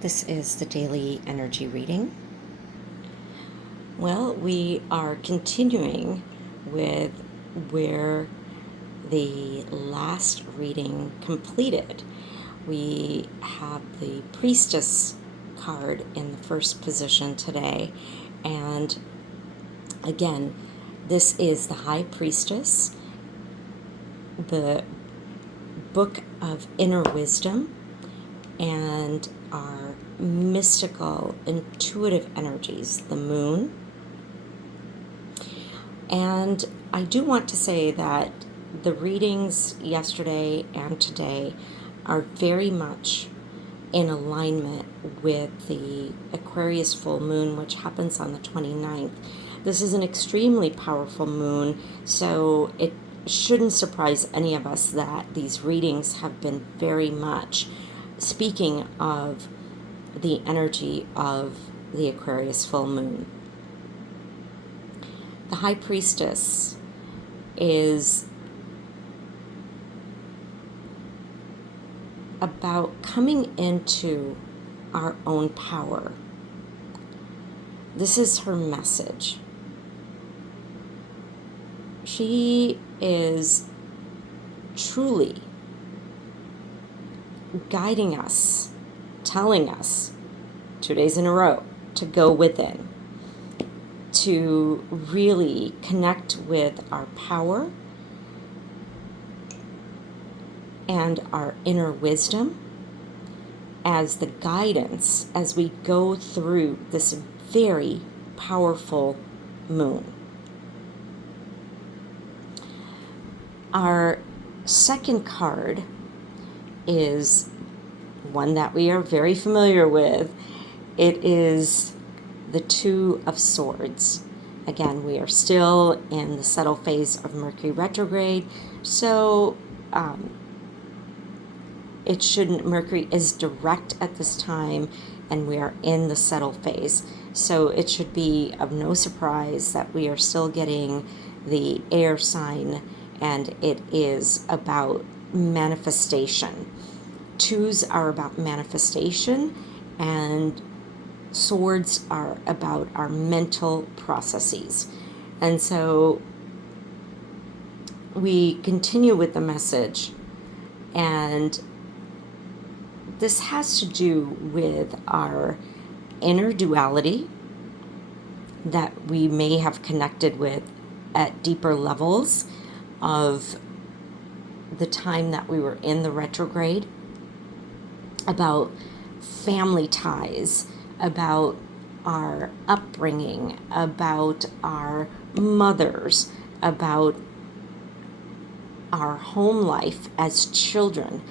This is the daily energy reading. Well, we are continuing with where the last reading completed. We have the Priestess card in the first position today, and again, this is the High Priestess, the Book of Inner Wisdom, and our mystical, intuitive energies, the moon. And I do want to say that the readings yesterday and today are very much in alignment with the Aquarius full moon, which happens on the 29th. This is an extremely powerful moon, so it shouldn't surprise any of us that these readings have been very much speaking of the energy of the Aquarius full moon. The High Priestess is about coming into our own power. This is her message. She is truly guiding us, telling us 2 days in a row to go within, to really connect with our power and our inner wisdom as the guidance as we go through this very powerful moon. Our second card is one that we are very familiar with. It is the Two of Swords. Again, we are still in the subtle phase of Mercury retrograde, so Mercury is direct at this time, and we are in the subtle phase. So it should be of no surprise that we are still getting the air sign, and it is about manifestation. Twos are about manifestation, and swords are about our mental processes. And so we continue with the message, and this has to do with our inner duality that we may have connected with at deeper levels of the time that we were in the retrograde, about family ties, about our upbringing, about our mothers, about our home life as children.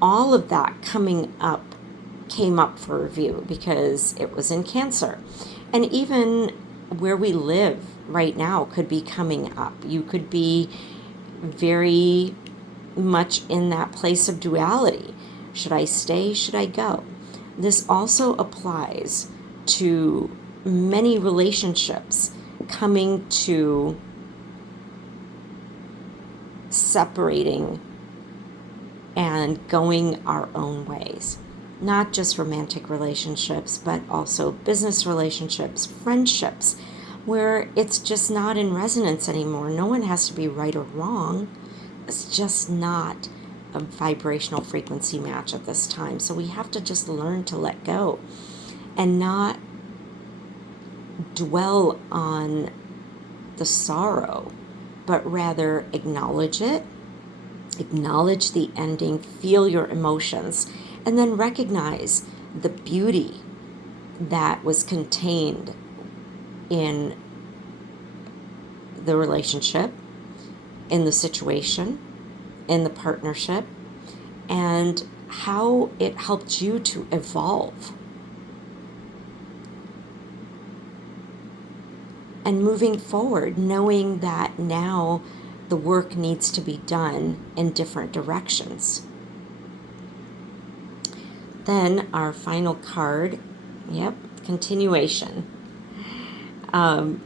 All of that came up for review because it was in Cancer. And even where we live right now could be coming up. You could be very much in that place of duality. Should I stay? Should I go? This also applies to many relationships coming to separating and going our own ways. Not just romantic relationships, but also business relationships, friendships, where it's just not in resonance anymore. No one has to be right or wrong. It's just not a vibrational frequency match at this time. So we have to just learn to let go and not dwell on the sorrow, but rather acknowledge it, acknowledge the ending, feel your emotions, and then recognize the beauty that was contained in the relationship, in the situation, in the partnership, and how it helped you to evolve. And moving forward, knowing that now the work needs to be done in different directions. Then our final card, continuation. Our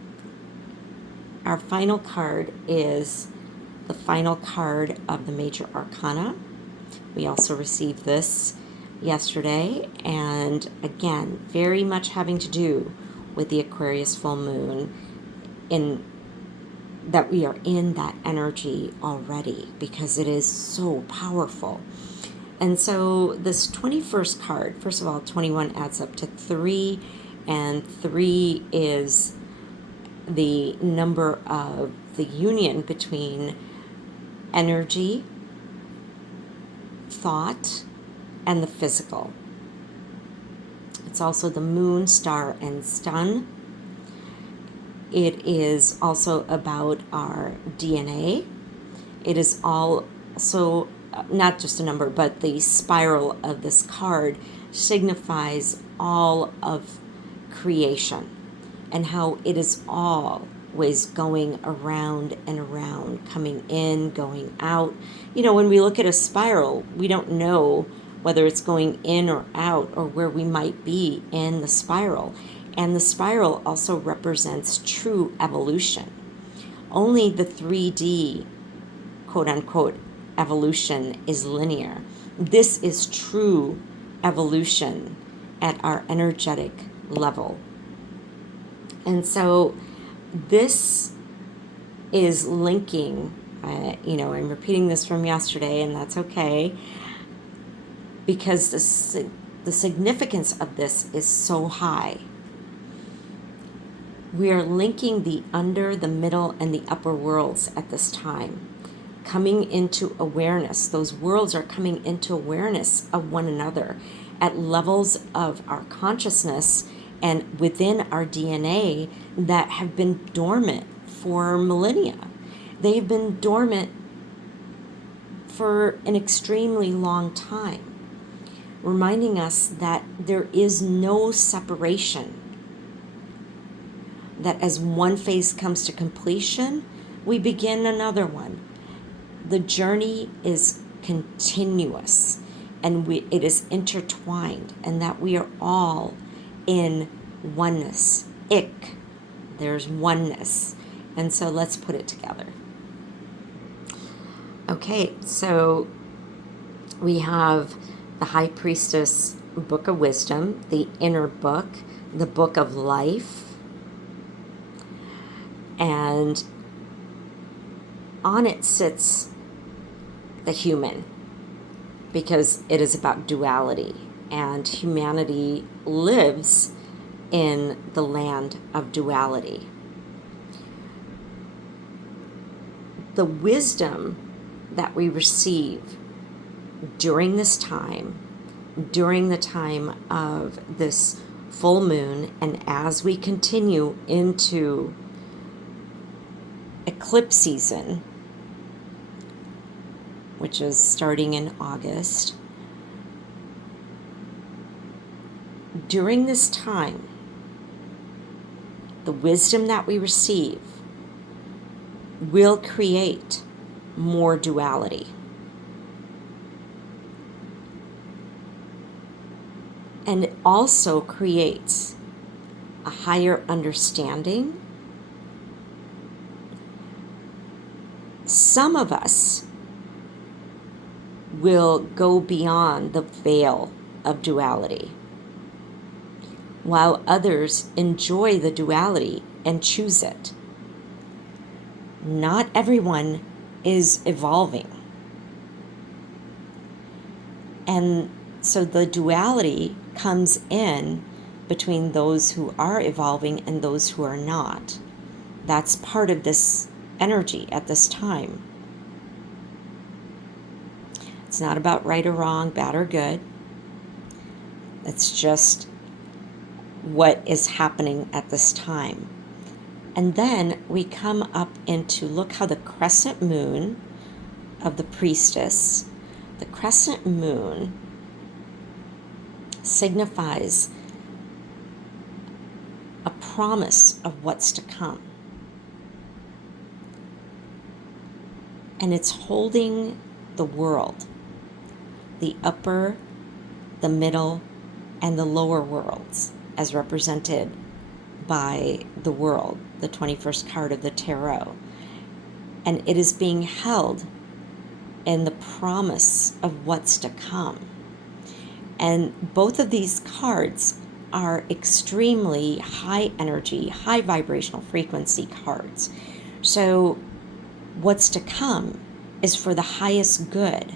final card is the final card of the Major Arcana. We also received this yesterday, and again, very much having to do with the Aquarius full moon, in that we are in that energy already because it is so powerful. And so this 21st card, first of all, 21 adds up to 3, and 3 is the number of the union between energy, thought, and the physical. It's also the moon, star, and sun. It is also about our DNA. It is also not just a number, but the spiral of this card signifies all of creation and how it is always going around and around, coming in, going out. You know, when we look at a spiral, we don't know whether it's going in or out or where we might be in the spiral. And the spiral also represents true evolution. Only the 3D, quote unquote, evolution is linear. This is true evolution at our energetic level. And so this is linking, I'm repeating this from yesterday, and that's okay, because the significance of this is so high. We are linking the under, the middle, and the upper worlds at this time, coming into awareness. Those worlds are coming into awareness of one another at levels of our consciousness and within our DNA that have been dormant for millennia. They've been dormant for an extremely long time, reminding us that there is no separation, that as one phase comes to completion, we begin another one. The journey is continuous, and it is intertwined, and that we are all in oneness. There's oneness. And so let's put it together. Okay, so we have the High Priestess Book of Wisdom, the Inner Book, the Book of Life, and on it sits the human, because it is about duality, and humanity lives in the land of duality. The wisdom that we receive during this time, during the time of this full moon, and as we continue into eclipse season, which is starting in August, during this time, the wisdom that we receive will create more duality. And it also creates a higher understanding. Some of us will go beyond the veil of duality, while others enjoy the duality and choose it. Not everyone is evolving. And so the duality comes in between those who are evolving and those who are not. That's part of this energy at this time. It's not about right or wrong, bad or good. It's just what is happening at this time. And then we come up into, look how the crescent moon of the priestess, the crescent moon signifies a promise of what's to come. And it's holding the world, the upper, the middle, and the lower worlds, as represented by the world, the 21st card of the tarot. And it is being held in the promise of what's to come. And both of these cards are extremely high energy, high vibrational frequency cards. So what's to come is for the highest good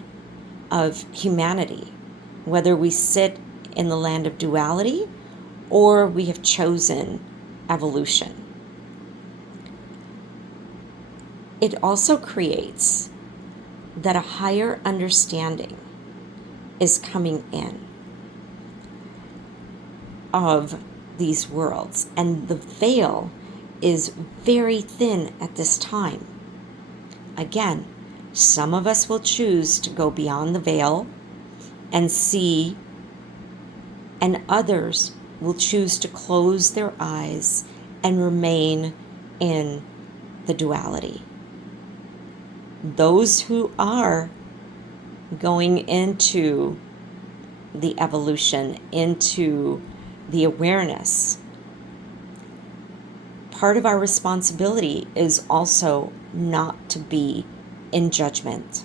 of humanity, whether we sit in the land of duality or we have chosen evolution. It also creates that a higher understanding is coming in of these worlds, and the veil is very thin at this time. Again, some of us will choose to go beyond the veil and see, and others will choose to close their eyes and remain in the duality. Those who are going into the evolution, into the awareness, part of our responsibility is also not to be in judgment.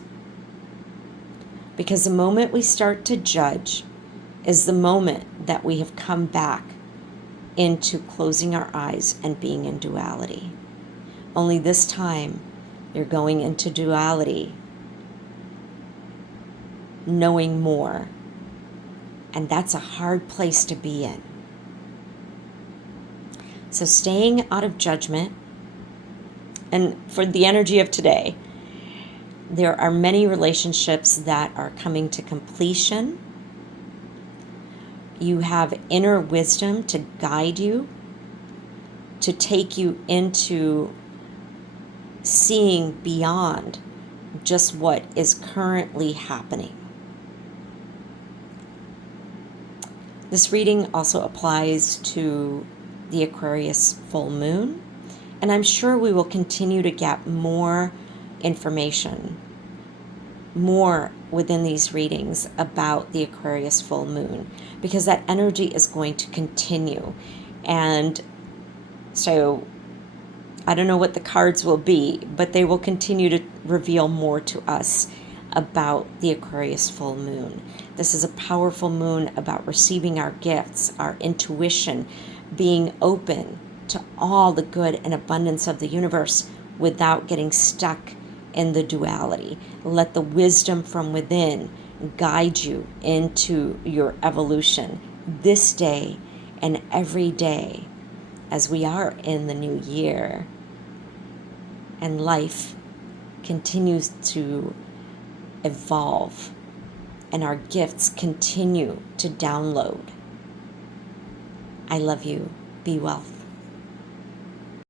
Because the moment we start to judge is the moment that we have come back into closing our eyes and being in duality. Only this time, you're going into duality, knowing more. And that's a hard place to be in. So staying out of judgment, and for the energy of today, there are many relationships that are coming to completion. You have inner wisdom to guide you, to take you into seeing beyond just what is currently happening. This reading also applies to the Aquarius full moon, and I'm sure we will continue to get more information, more within these readings about the Aquarius full moon, because that energy is going to continue. And so I don't know what the cards will be, but they will continue to reveal more to us about the Aquarius full moon. This is a powerful moon about receiving our gifts, our intuition, being open to all the good and abundance of the universe without getting stuck in the duality. Let the wisdom from within guide you into your evolution this day and every day as we are in the new year. And life continues to evolve, and our gifts continue to download. I love you. Be well.